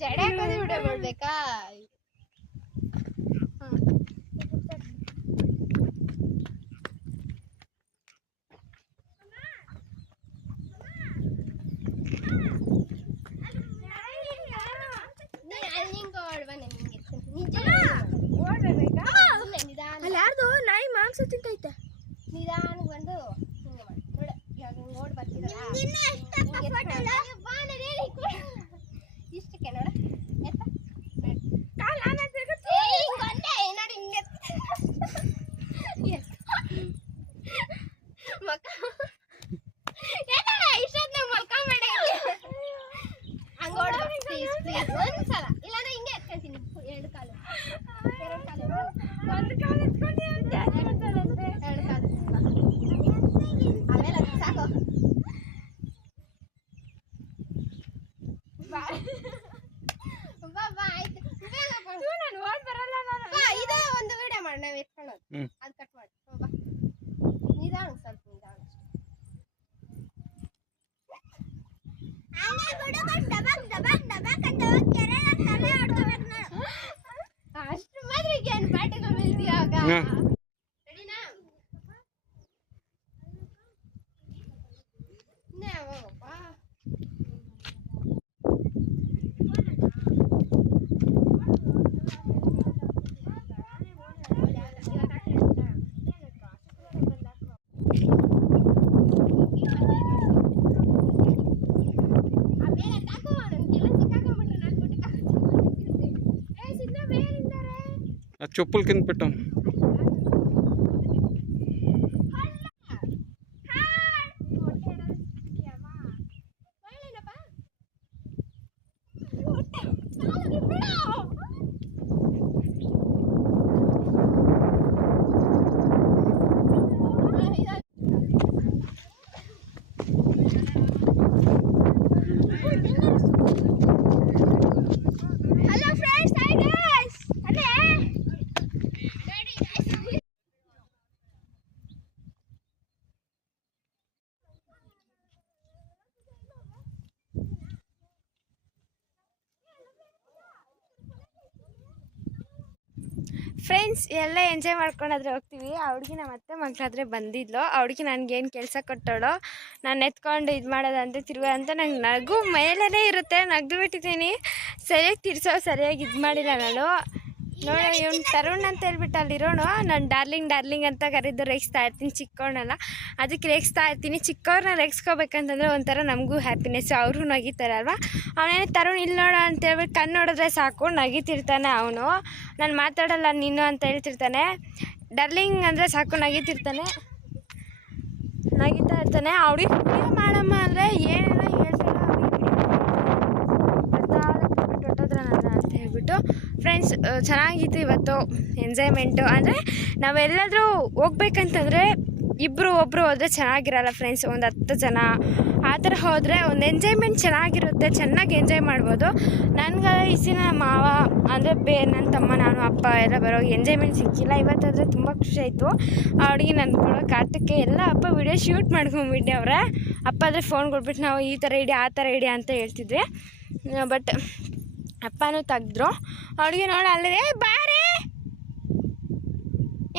ಜಡೆ ಹಾಕೋದು ವಿಡಿಯೋ ಮಾಡ್ಬೇಕಾ? ಯಾರ್ದು ನಾಯಿ ಮಾಂಸ ತಿಂತೈತೆ. ನಿಧಾನಕ್ಕೆ ಬಂದು ಹಿಂಗೆ ಮಾಡಿ ನೋಡ. ಇವಾಗ ನೋಡ್ ಬರ್ತಿರಲ್ಲ ಇಷ್ಟಕ್ಕೆ ನೋಡ ಒಂದ್ಸಲ ಇಲ್ಲಾಂದ್ರೆ ಹಿಂಗೆ ಎತ್ಕೊಂತೀನಿ. ಎರಡು ಕಾಲು ಆಮೇಲೆ ಅದು ಸಾಕು. ಆಯ್ತು ಇದೇ ಒಂದು ವಿಡಿಯೋ ಮಾಡಿ ನಾವ್ ಎತ್ಕೊಳ್ಳೋದು. ಅದು ಕಟ್ ಮಾಡಿ ನಿಧಾನ ಸ್ವಲ್ಪ ನಿಧಾನ ಅಷ್ಟು ಮಾತ್ರ ಏನು ಬ್ಯಾಟಿಗಳು ಬೀಳ್ತೀಯಾಗ ರೆಡಿನಾ? ಹೋಗಪ್ಪ. చెప్పులు కింద పెట్టాం. ಫ್ರೆಂಡ್ಸ್ ಎಲ್ಲ ಎಂಜಾಯ್ ಮಾಡ್ಕೊಂಡಾದ್ರೆ ಹೋಗ್ತೀವಿ. ಆ ಹುಡುಗಿ ನಮ್ಮ ಅತ್ತೆ ಮಗಳಾದ್ರೆ ಬಂದಿದ್ಲು. ಆ ಹುಡುಗಿ ನನಗೇನು ಕೆಲಸ ಕೊಟ್ಟೋಳು, ನಾನು ಎತ್ಕೊಂಡು ಇದು ಮಾಡೋದಂತ ತಿರುಗ ಅಂತ ನಂಗೆ ನಗು ಮೇಲೇ ಇರುತ್ತೆ. ನಗ್ದು ಬಿಟ್ಟಿದ್ದೀನಿ. ಸರಿಯಾಗಿ ಸರಿಯಾಗಿ ಇದು ಮಾಡಿಲ್ಲ ನಾನು. ನೋಡಿ ಇವ್ನು ತರುಣ್ ಅಂತ ಹೇಳ್ಬಿಟ್ಟು ಅಲ್ಲಿರೋನು ನಾನು ಡಾರ್ಲಿಂಗ್ ಅಂತ ಕರೆದು ರೇಗಿಸ್ತಾ ಇರ್ತೀನಿ. ಚಿಕ್ಕವನಲ್ಲ ಅದಕ್ಕೆ ರೇಗಿಸ್ತಾ ಇರ್ತೀನಿ. ಚಿಕ್ಕವ್ರನ್ನ ರೇಗಿಸ್ಕೋಬೇಕಂತಂದ್ರೆ ಒಂಥರ ನಮಗೂ ಹ್ಯಾಪಿನೆಸ್, ಅವರು ನಗಿತಾರಲ್ವ. ಅವನೇನು ತರುಣ್ ಇಲ್ಲಿ ನೋಡೋ ಅಂತೇಳ್ಬಿಟ್ಟು ಕಣ್ಣು ನೋಡಿದ್ರೆ ಸಾಕು ನಗಿತಿರ್ತಾನೆ ಅವನು. ನಾನು ಮಾತಾಡಲ್ಲ ನೀನು ಅಂತ ಹೇಳ್ತಿರ್ತಾನೆ. ಡಾರ್ಲಿಂಗ್ ಅಂದರೆ ಸಾಕು ನಗಿತಾ ಇರ್ತಾನೆ. ಅವ್ರಿಗೆ ಮಾಡಮ್ಮ ಅಂದರೆ ಏನೆಲ್ಲ ಹೇಳ್ತಾಳೆ ಅಂತ ಹೇಳ್ಬಿಟ್ಟು. ಫ್ರೆಂಡ್ಸ್ ಚೆನ್ನಾಗಿತ್ತು ಇವತ್ತು ಎಂಜಾಯ್ಮೆಂಟು. ಅಂದರೆ ನಾವೆಲ್ಲಾದರೂ ಹೋಗ್ಬೇಕಂತಂದರೆ ಒಬ್ಬರು ಹೋದರೆ ಚೆನ್ನಾಗಿರಲ್ಲ ಫ್ರೆಂಡ್ಸ್. ಒಂದು 10 ಜನ ಆ ಥರ ಹೋದರೆ ಒಂದು ಎಂಜಾಯ್ಮೆಂಟ್ ಚೆನ್ನಾಗಿರುತ್ತೆ, ಚೆನ್ನಾಗಿ ಎಂಜಾಯ್ ಮಾಡ್ಬೋದು. ನನಗೆ ಈ ದಿನ ಮಾವ ಅಂದರೆ ನನ್ನ ತಮ್ಮ ನಾನು ಅಪ್ಪ ಎಲ್ಲ ಬರೋ ಎಂಜಾಯ್ಮೆಂಟ್ ಸಿಕ್ಕಿಲ್ಲ. ಇವತ್ತಾದರೆ ತುಂಬ ಖುಷಿ ಆಯಿತು. ಆ ಹುಡುಗಿ ನನ್ನ ಕೊಡೋಕೆ ಆಟಕ್ಕೆ ಎಲ್ಲ ಅಪ್ಪ ವಿಡಿಯೋ ಶೂಟ್ ಮಾಡ್ಕೊಂಬಿಟ್ಟೆ ಅವರೇ. ಅಪ್ಪ ಆದರೆ ಫೋನ್ ಕೊಟ್ಬಿಟ್ಟು ನಾವು ಈ ಥರ ಇಡಿ ಆ ಥರ ಇಡಿ ಅಂತ ಹೇಳ್ತಿದ್ವಿ. ಬಟ್ ಅಪ್ಪನೂ ತೆಗ್ದ್ರು. ಅವ್ರಿಗೆ ನೋಡಿ ಅಲ್ಲದೆ ಬಾರೇ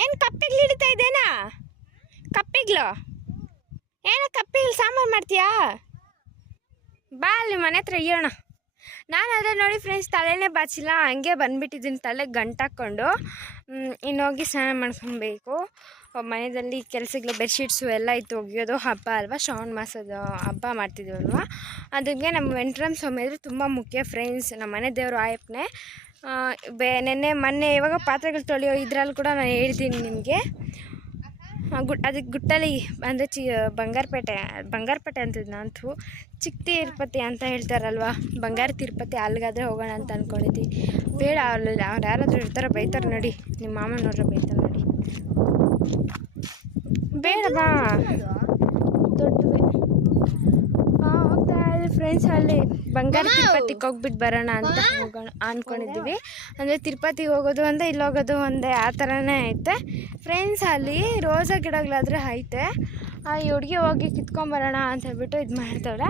ಏನು ಕಪ್ಪಿಗ್ಲು ಹಿಡಿತಾ ಇದ್ದೇನಾ? ಕಪ್ಪಿಗ್ಲು ಏನೋ ಕಪ್ಪಿಗ್ಲು ಸಾಂಬಾರು ಮಾಡ್ತೀಯಾ? ಬಾ ಅಲ್ಲಿ ಮನೆ ಹತ್ರ ಇಯೋಣ. ನಾನು ಅದೇ ನೋಡಿ ಫ್ರೆಂಡ್ಸ್ ತಲೆನೇ ಬಾಚಿಲ್ಲ, ಹಂಗೆ ಬಂದುಬಿಟ್ಟಿದ್ದೀನಿ ತಲೆಗೆ ಗಂಟಾಕ್ಕೊಂಡು. ಇನ್ನೋಗಿ ಸ್ನಾನ ಮಾಡ್ಕೊಬೇಕು. ಮನೆಯಲ್ಲಿ ಕೆಲಸಗಳು ಬೆಡ್ಶೀಟ್ಸು ಎಲ್ಲ ಇತ್ತು ಒಗೆಯೋದು. ಹಬ್ಬ ಅಲ್ವಾ, ಶ್ರಾವಣ ಮಾಸದ ಹಬ್ಬ ಮಾಡ್ತಿದ್ದೀವಲ್ವ, ಅದಕ್ಕೆ ನಮ್ಮ ವೆಂಕಟರಾಮ ಸ್ವಾಮಿ ಅಂದರೆ ತುಂಬ ಮುಖ್ಯ ಫ್ರೆಂಡ್ಸ್. ನಮ್ಮ ಮನೆ ದೇವರು ಆಯಪ್ಪನೇ. ಮೊನ್ನೆ ಇವಾಗ ಪಾತ್ರೆಗಳು ತೊಳೆಯೋ ಇದ್ರಲ್ಲಿ ಕೂಡ ನಾನು ಹೇಳ್ತೀನಿ ನಿಮಗೆ. ಅದಕ್ಕೆ ಗುಟ್ಟಲ್ಲಿ ಅಂದರೆ ಬಂಗಾರಪೇಟೆ ಅಂತಿದ್ದು ನಂತು ಚಿಕ್ಕ ತಿರುಪತಿ ಅಂತ ಹೇಳ್ತಾರಲ್ವ, ಬಂಗಾರ ತಿರುಪತಿ, ಅಲ್ಲಿಗಾದರೆ ಹೋಗೋಣ ಅಂತ ಅಂದ್ಕೊಂಡಿದ್ವಿ. ಬೇಡ, ಅವ್ರು ಯಾರಾದರೂ ಇರ್ತಾರೆ ಬೈತಾರೆ ನೋಡಿ, ನಿಮ್ಮ ಮಾಮನವ್ರ ಬೈತಾರೆ ನೋಡಿ. ಬೇಡ ಬಾ, ದೊಡ್ಡವೇ ಹೋಗ್ತಾ ಇದ್ದೀವಿ ಫ್ರೆಂಡ್ಸ್. ಅಲ್ಲಿ ಬಂಗಾರ ತಿರುಪತಿಗೆ ಹೋಗ್ಬಿಟ್ಟು ಬರೋಣ ಅಂತ ಹೋಗೋಣ ಅಂದ್ಕೊಂಡಿದ್ದೀವಿ. ಅಂದರೆ ತಿರುಪತಿಗೆ ಹೋಗೋದು ಒಂದೇ, ಇಲ್ಲಿ ಹೋಗೋದು ಒಂದೇ, ಆ ಥರನೇ ಐತೆ ಫ್ರೆಂಡ್ಸ್. ಅಲ್ಲಿ ರೋಸಾ ಗಿಡಗಳಾದರೆ ಐತೆ. ಈ ಹುಡುಗಿ ಹೋಗಿ ಕಿತ್ಕೊಂಬರೋಣ ಅಂತ ಹೇಳ್ಬಿಟ್ಟು ಇದು ಮಾಡ್ತಾಳೆ.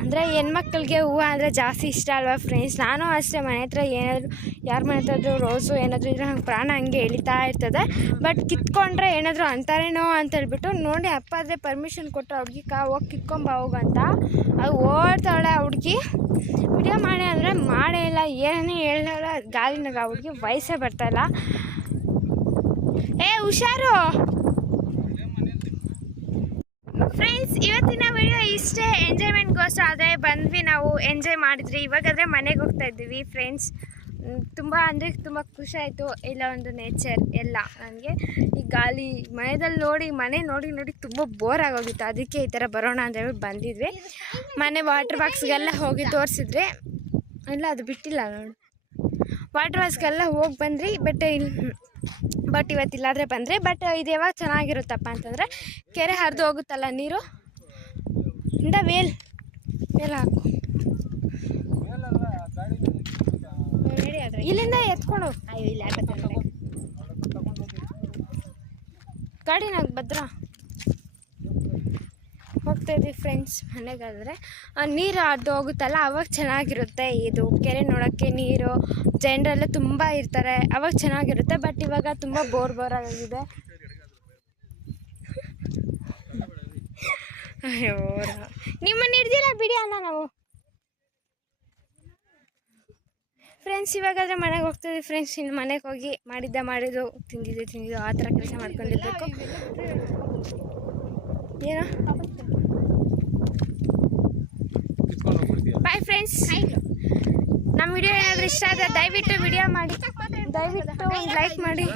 ಅಂದರೆ ಹೆಣ್ಮಕ್ಳಿಗೆ ಹೂವು ಅಂದರೆ ಜಾಸ್ತಿ ಇಷ್ಟ ಅಲ್ವಾ ಫ್ರೆಂಡ್ಸ್. ನಾನು ಅಷ್ಟೇ, ಮನೆ ಹತ್ರ ಏನಾದರೂ ಯಾರ ಮನೆ ಹತ್ರ ಆದರೂ ರೋಸು ಏನಾದರೂ ಇದ್ರೆ ನಂಗೆ ಪ್ರಾಣ ಹಂಗೆ ಎಳಿತಾ ಇರ್ತದೆ. ಬಟ್ ಕಿತ್ಕೊಂಡ್ರೆ ಏನಾದರೂ ಅಂತಾರೇನೋ ಅಂತ ಹೇಳ್ಬಿಟ್ಟು ನೋಡಿ, ಅಪ್ಪ ಆದರೆ ಪರ್ಮಿಷನ್ ಕೊಟ್ಟು ಆ ಹುಡುಗಿ ಹೋಗಿ ಕಿತ್ಕೊಂಬ ಹೋಗಂತ. ಅದು ಓಡ್ತಾಳೆ ಆ ಹುಡುಗಿ. ವಿಡಿಯೋ ಮಾಡಿ ಅಂದರೆ ಮಾಡೇ ಇಲ್ಲ, ಏನೇ ಹೇಳಲ್ಲ, ಗಾಲಿನಾಗ ಆ ಹುಡುಗಿ ವಯಸ್ಸೇ ಬರ್ತಾಯಿಲ್ಲ. ಹುಷಾರು ಫ್ರೆಂಡ್ಸ್. ಇವತ್ತಿನ ವಿಡಿಯೋ ಇಷ್ಟೇ, ಎಂಜಾಯ್ಮೆಂಟ್ಗೋಸ್ಕರ ಅದೇ ಬಂದ್ವಿ, ನಾವು ಎಂಜಾಯ್ ಮಾಡಿದ್ರಿ. ಇವಾಗಾದರೆ ಮನೆಗೆ ಹೋಗ್ತಾ ಇದ್ದೀವಿ ಫ್ರೆಂಡ್ಸ್. ತುಂಬ ಅಂದರೆ ತುಂಬ ಖುಷಿ ಆಯಿತು. ಇಲ್ಲ ಒಂದು ನೇಚರ್ ಎಲ್ಲ ನನಗೆ ಈ ಗಾಳಿ ಮನೆ ನೋಡಿ ತುಂಬ ಬೋರ್ ಆಗೋಗಿತ್ತು. ಅದಕ್ಕೆ ಈ ಥರ ಬರೋಣ ಅಂತ ಹೇಳ್ಬಿಟ್ಟು ಬಂದಿದ್ವಿ. ಮನೆ ವಾಟರ್ ಬಾಕ್ಸ್ಗೆಲ್ಲ ಹೋಗಿ ತೋರಿಸಿದ್ರಿ, ಇಲ್ಲ ಅದು ಬಿಟ್ಟಿಲ್ಲ ನೋಡಿ, ವಾಟರ್ ಬಾಕ್ಸ್ಗೆಲ್ಲ ಹೋಗಿ ಬಂದ್ರಿ. ಬಟ್ ಇವತ್ತಿಲ್ಲಾದರೆ ಬಂದರೆ. ಬಟ್ ಇದು ಯಾವಾಗ ಚೆನ್ನಾಗಿರುತ್ತಪ್ಪ ಅಂತಂದರೆ, ಕೆರೆ ಹರಿದು ಹೋಗುತ್ತಲ್ಲ ನೀರು, ಇಂದ ವೇಲ್ ಹಾಕು, ಇಲ್ಲಿಂದ ಎತ್ಕೊಂಡು ಇಲ್ಲ ಗಾಡಿನಾಗ ಭದ್ರ ಹೋಗ್ತಾ ಇದ್ವಿ ಫ್ರೆಂಡ್ಸ್. ಮನೆಗಾದರೆ ನೀರು ಹರಿದು ಹೋಗುತ್ತಲ್ಲ, ಅವಾಗ ಚೆನ್ನಾಗಿರುತ್ತೆ. ಇದು ಕೆರೆ ನೋಡೋಕ್ಕೆ ನೀರು ಜನರೆಲ್ಲ ತುಂಬ ಇರ್ತಾರೆ, ಅವಾಗ ಚೆನ್ನಾಗಿರುತ್ತೆ. ಬಟ್ ಇವಾಗ ತುಂಬ ಬೋರ್ ಆಗಿದೆ. ಅಯ್ಯೋ, ನಿಮ್ಮನ್ನು ಹಿಡ್ದಿಲ್ಲ ಬಿಡಿ ಅಣ್ಣ ನಾವು ಫ್ರೆಂಡ್ಸ್. ಇವಾಗಾದರೆ ಮನೆಗೆ ಹೋಗ್ತಿದ್ವಿ ಫ್ರೆಂಡ್ಸ್. ಇನ್ನು ಮನೆಗೆ ಹೋಗಿ ಮಾಡಿದ್ದು ತಿಂದಿದ್ದು ಆ ಥರ ಕೆಲಸ ಮಾಡ್ಕೊಂಡಿರ್ಬೇಕು. ಏನೋ ಬಾಯ್ ಫ್ರೆಂಡ್ಸ್. ನಮ್ಮ ವಿಡಿಯೋ ಏನಾದರೂ ಇಷ್ಟ ಆದರೆ ದಯವಿಟ್ಟು ವಿಡಿಯೋ ಮಾಡಿ, ದಯವಿಟ್ಟು ಲೈಕ್ ಮಾಡಿ.